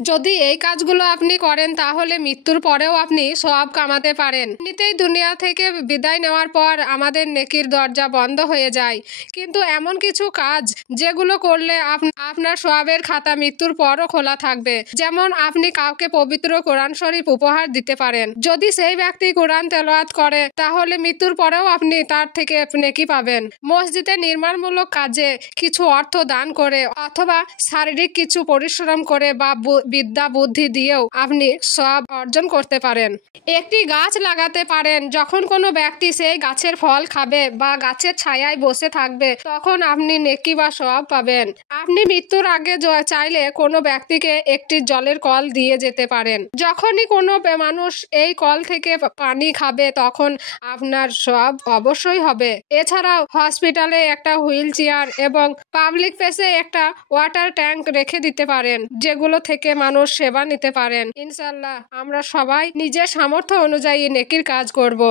যদি এই কাজগুলো আপনি করেন তাহলে মৃত্যুর পরেও আপনি সওয়াব কামাতে পারেন। এমনিতেই দুনিয়া থেকে বিদায় নেওয়ার পর আমাদের নেকির দরজা বন্ধ হয়ে যায়, কিন্তু এমন কিছু কাজ যেগুলো করলে আপনার সওয়াবের খাতা মৃত্যুর পরও খোলা থাকবে। যেমন আপনি কাউকে পবিত্র কোরআন শরীফ উপহার দিতে পারেন। যদি সেই ব্যক্তি কোরআন তেলাওয়াত করে তাহলে মৃত্যুর পরেও আপনি তার থেকে নেকি পাবেন। মসজিদে নির্মাণমূলক কাজে কিছু অর্থ দান করে অথবা শারীরিক কিছু পরিশ্রম করে বা বিদ্যা বুদ্ধি দিয়েও আপনি সওয়াব অর্জন করতে পারেন। একটি গাছ লাগাতে পারেন। যখন কোনো ব্যক্তি সেই গাছের ফল খাবে বা গাছের ছায়ায় বসে থাকবে তখন আপনি নেকি বা সওয়াব পাবেন। আপনি মৃত্যুর আগে চাইলে কোনো ব্যক্তিকে একটি জলের কল দিয়ে যেতে পারেন। যখনই কোনো মানুষ এই কল থেকে পানি খাবে তখন আপনার সওয়াব অবশ্যই হবে। এছাড়াও হসপিটালে একটা হুইল চেয়ার এবং পাবলিক প্লেসে একটা ওয়াটার ট্যাঙ্ক রেখে দিতে পারেন, যেগুলো থেকে মানুষ সেবা নিতে পারেন। ইনশাআল্লাহ আমরা সবাই নিজের সামর্থ্য অনুযায়ী নেকির কাজ করব।